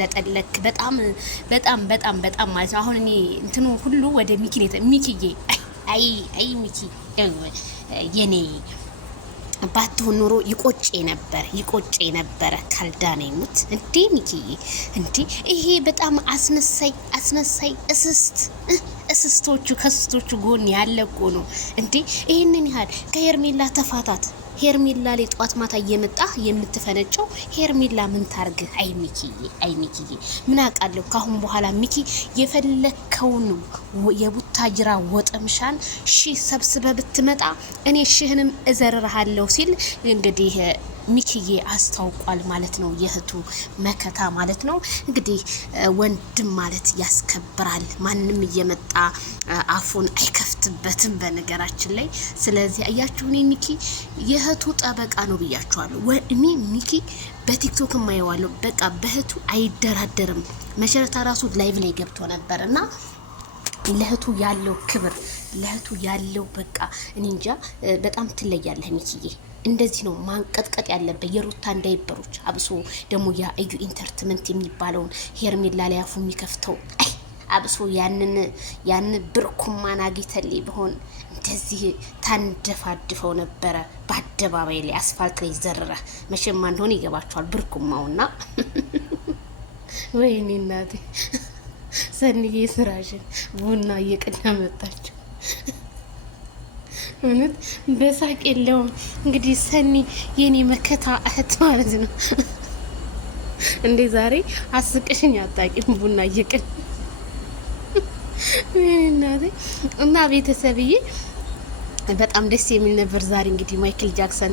ለጠለክ በጣም በጣም በጣም በጣም ማለት ነው። አሁን እኔ እንትኑ ሁሉ ወደ ሚኪዬ አይ ሚኪ የኔ ባትሆን ኖሮ ይቆጨ ነበረ ካልዳነ ይሙት እንዴ ሚኪዬ እንዴ ይሄ በጣም አስመሳይ ከስስቶቹ ጎን ያለቆ ነው እንዴ። ይሄንን ያህል ከሄርሜላ ተፋታት። ሄርሜላ ላይ ጧት ማታ እየመጣ የምትፈነጨው ሄርሜላ ምን ታርግ? አይ ሚኪዬ ምን አውቃለሁ። ካሁን በኋላ ሚኪ የፈለከውን የቡታጅራ ወጠምሻን ሰብስበ ብትመጣ እኔ ሺህንም እዘርርሃለሁ ሲል እንግዲህ ሚኪዬ አስታውቋል ማለት ነው። የእህቱ መከታ ማለት ነው። እንግዲህ ወንድም ማለት ያስከብራል። ማንም እየመጣ አፉን አይከፍትበትም በነገራችን ላይ። ስለዚህ አያችሁ እኔ ሚኪ የእህቱ ጠበቃ ነው ብያችኋለሁ። እኔ ሚኪ በቲክቶክ ማየዋለሁ። በቃ በእህቱ አይደራደርም። መሸረታ ራሱ ላይቭ ላይ ገብቶ ነበርና ለእህቱ ያለው ክብር ለእህቱ ያለው በቃ እኔ እንጃ በጣም ትለያለህ ሚኪዬ። እንደዚህ ነው ማንቀጥቀጥ ያለበት የሩታ እንዳይበሮች። አብሶ ደግሞ ያ እዩ ኢንተርቴንመንት የሚባለውን ሄርሜላ ላይ አፉ የሚከፍተው አብሶ ያን ብርኩማን አግኝተልኝ ቢሆን እንደዚህ ታንደፋድፈው ነበረ በአደባባይ ላይ አስፋልት ላይ ዘረረ። መቼማ እንደሆነ ይገባቸዋል ብርኩማውና ወይኔ እናቴ ሰንዬ ስራሽን ቡና እየቀዳ መጣችሁ። እውነት በሳቅ የለውም። እንግዲህ ሰኒ የኔ መከታ እህት ማለት ነው እንዴ ዛሬ አስቀሽኝ አታውቂም። ቡና እየቀዳ እና ቤተሰብዬ በጣም ደስ የሚል ነበር ዛሬ። እንግዲህ ማይክል ጃክሰን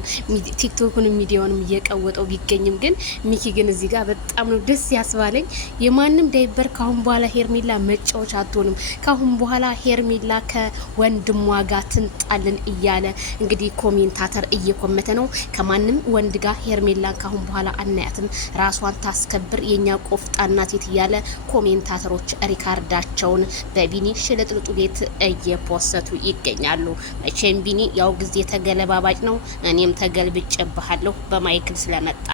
ቲክቶኩንም ሚዲያውንም እየቀወጠው ቢገኝም ግን ሚኪ ግን እዚህ ጋር በጣም ነው ደስ ያስባለኝ። የማንም ዳይበር ካሁን በኋላ ሄርሜላ መጫወቻ አትሆንም። ካሁን በኋላ ሄርሜላ ከወንድሟ ጋር ትንጣልን እያለ እንግዲህ ኮሜንታተር እየኮመተ ነው። ከማንም ወንድ ጋር ሄርሜላን ካሁን በኋላ አናያትም፣ ራሷን ታስከብር የኛ ቆፍጣና ሴት እያለ ኮሜንታተሮች ሪካርዳቸውን በቢኒ ሽልጥልጡ ቤት እየፖሰቱ ይገኛሉ። ቢኒ ያው ጊዜ ተገለባባጭ ነው። እኔም ተገልብጬብሃለሁ በማይክል ስለመጣ